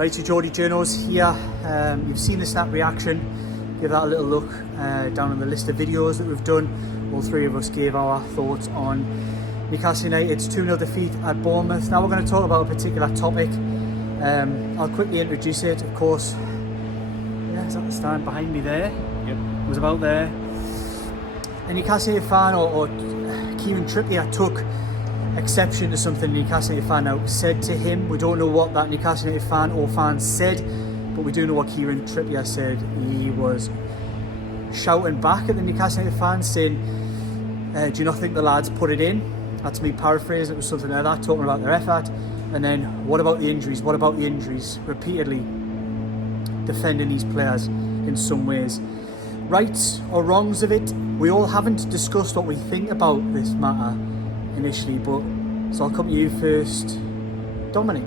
Right, so Geordie Journos here. You've seen the snap reaction. Give that a little look down on the list of videos that we've done. All three of us gave our thoughts on Newcastle United's 2-0 defeat at Bournemouth. Now we're going to talk about a particular topic. I'll quickly introduce it. Of course, yeah, is that the stand behind me there? Yep. It was about there. A Newcastle United fan or Kieran Trippier took exception to something Newcastle United fan now said to him. We don't know what that Newcastle United fan or fans said, but we do know what Kieran Trippier said. He was shouting back at the Newcastle United fans saying, do you not think the lads put it in? That's me paraphrasing. It was something like that, talking about their effort. And then, what about the injuries? What about the injuries? Repeatedly defending these players in some ways. Rights or wrongs of it, we all haven't discussed what we think about this matter initially, but so I'll come to you first, Dominic.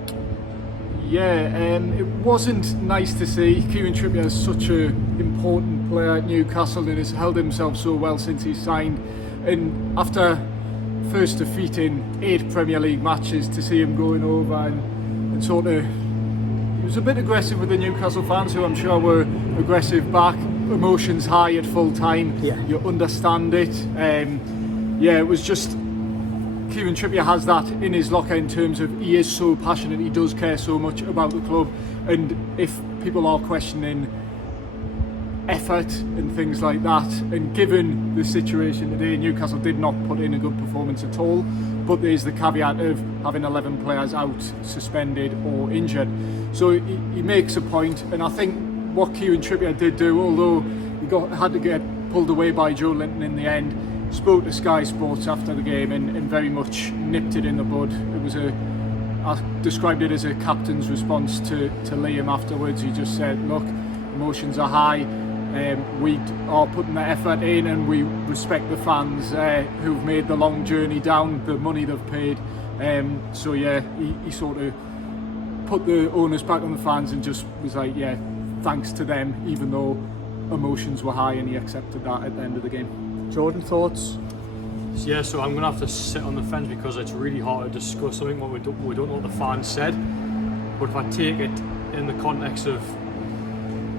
Yeah, it wasn't nice to see. Kieran Trippier is such an important player at Newcastle and has held himself so well since he signed. And after first defeat in 8 Premier League matches, to see him going over and sort of, he was a bit aggressive with the Newcastle fans, who I'm sure were aggressive back. Emotions high at full time. Yeah. You understand it. Yeah, it was just. Kieran Trippier has that in his locker in terms of he is so passionate, he does care so much about the club, and if people are questioning effort and things like that, and given the situation today, Newcastle did not put in a good performance at all, but there's the caveat of having 11 players out, suspended or injured. So he makes a point, and I think what Kieran Trippier did do, although he had to get pulled away by Joe Linton in the end, spoke to Sky Sports after the game and very much nipped it in the bud. It was I described it as a captain's response to Liam afterwards. He just said, look, emotions are high, we are putting the effort in and we respect the fans who've made the long journey down, the money they've paid. So yeah, he sort of put the onus back on the fans and just was like, yeah, thanks to them, even though emotions were high, and he accepted that at the end of the game. Jordan, thoughts? Yeah, so I'm going to have to sit on the fence because it's really hard to discuss something when we don't know what the fans said. But if I take it in the context of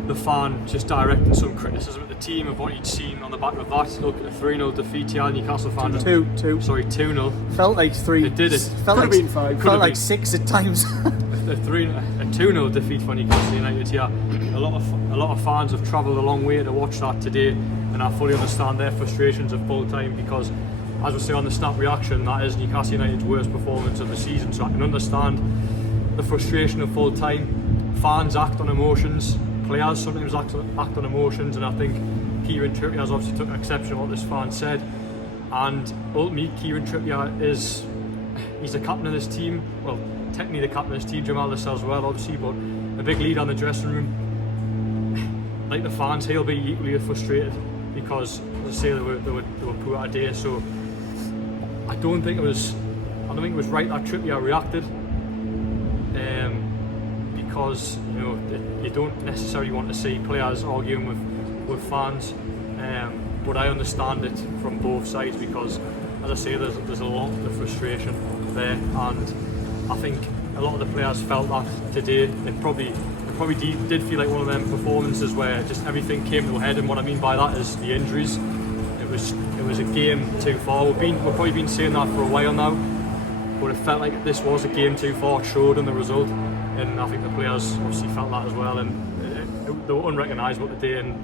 the fan just directing some criticism at the team of what he'd seen on the back of that, look, a 3-0 defeat here, Newcastle fans. 2-0. Felt like 3. It did it. Felt Could like have been 5. Felt like 6 at times. A 2-0 defeat for Newcastle United here. A lot of fans have travelled a long way to watch that today, and I fully understand their frustrations of full time because, as we say on the snap reaction, that is Newcastle United's worst performance of the season. So I can understand the frustration of full time. Fans act on emotions, players sometimes act on emotions, and I think Kieran Trippier has obviously took exception to what this fan said. And ultimately, Kieran Trippier he's the captain of this team. Well, technically the captain of this team, Jamal Lascelles as well, obviously, but a big leader in the dressing room. Like the fans, he'll be equally frustrated because, as I say, they were poor today. So I don't think it was right that Trippier reacted, because you don't necessarily want to see players arguing with fans. But I understand it from both sides because, as I say, there's a lot of frustration there, and I think a lot of the players felt that today. It probably did feel like one of them performances where just everything came to a head, and what I mean by that is the injuries. It was a game too far. We've probably been saying that for a while now, but it felt like this was a game too far. It showed in the result, and I think the players obviously felt that as well, and they were unrecognisable today. And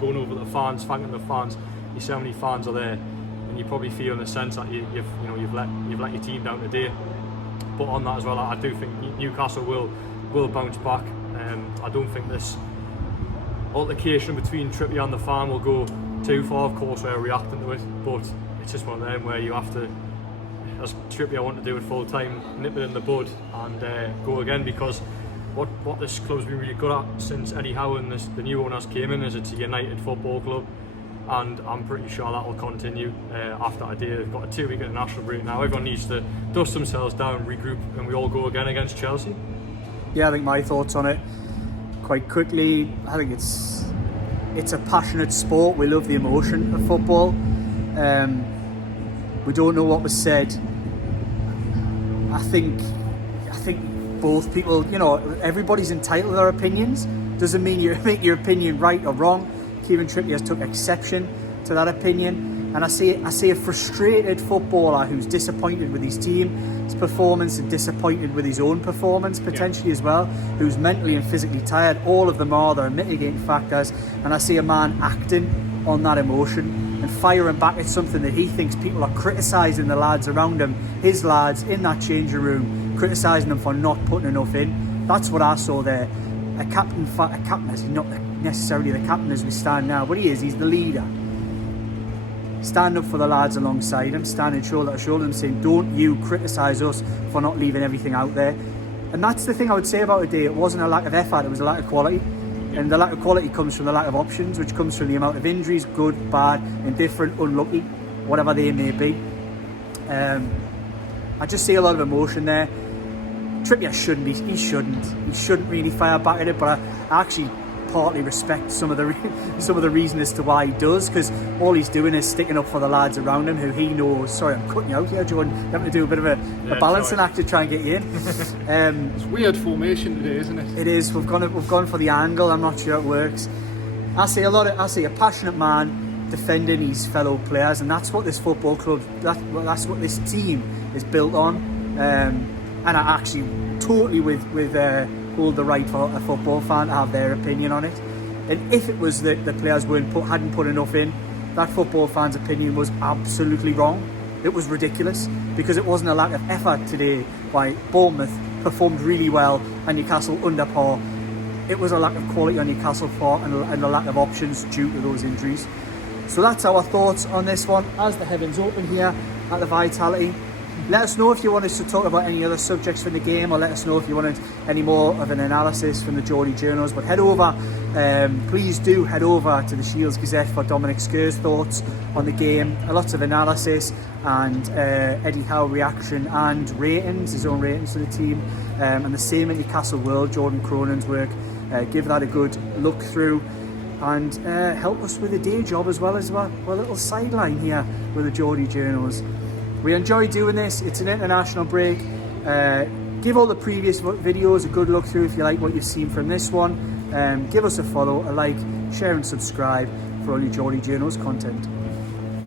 going over the fans, thanking the fans, you see how many fans are there, and you probably feel in a sense that you've let your team down today. But on that as well, I do think Newcastle will bounce back. I don't think this altercation between Trippier and the fan will go too far. Of course, we're reacting to it, but it's just one of them where you have to, as Trippier want to do it full time, nip it in the bud and go again, because what this club's been really good at since Eddie Howe and the new owners came in is it's a United football club, and I'm pretty sure that will continue after today. They've got a 2-week international break now. Everyone needs to dust themselves down, regroup, and we all go again against Chelsea. Yeah, I think my thoughts on it quite quickly. I think it's a passionate sport. We love the emotion of football. We don't know what was said. I think both people, you know, everybody's entitled to their opinions. Doesn't mean you make your opinion right or wrong. Kieran Trippier has took exception to that opinion, and I see a frustrated footballer who's disappointed with his team's performance and disappointed with his own performance potentially as well, who's mentally and physically tired. All of them are, there are mitigating factors, and I see a man acting on that emotion and firing back at something that he thinks people are criticising the lads around him, his lads in that changing room, criticising them for not putting enough in. That's what I saw there. A captain is not necessarily the captain as we stand now, but he's the leader. Stand up for the lads alongside him, standing shoulder to shoulder and saying, don't you criticise us for not leaving everything out there. And that's the thing I would say about today. It wasn't a lack of effort, it was a lack of quality. And the lack of quality comes from the lack of options, which comes from the amount of injuries, good, bad, indifferent, unlucky, whatever they may be. I just see a lot of emotion there. Trippier he shouldn't really fire back at it, but I actually partly respect some of the reason as to why he does, because all he's doing is sticking up for the lads around him who he knows. Sorry, I'm cutting you out here, Jordan. You have to do a bit of a balancing act to try and get you in. It's weird formation today, isn't it? It is. We've gone for the angle. I'm not sure it works. I see a passionate man defending his fellow players, and that's what this football club, that's what this team is built on. And I actually totally hold the right for a football fan to have their opinion on it. And if it was that the players hadn't put enough in, that football fan's opinion was absolutely wrong. It was ridiculous, because it wasn't a lack of effort today by Bournemouth, performed really well, and Newcastle under par. It was a lack of quality on Newcastle part and a lack of options due to those injuries. So that's our thoughts on this one as the heavens open here at the Vitality. Let us know if you want us to talk about any other subjects from the game, or let us know if you wanted any more of an analysis from the Geordie journals. But please do head over to the Shields Gazette for Dominic Sker's thoughts on the game. Lots of analysis and Eddie Howe reaction and ratings, his own ratings for the team. And the same in Newcastle World, Jordan Cronin's work. Give that a good look through. And help us with the day job as well as our little sideline here with the Geordie journals. We enjoy doing this. It's an international break. Give all the previous videos a good look through if you like what you've seen from this one. Give us a follow, a like, share and subscribe for all your Geordie Journals content.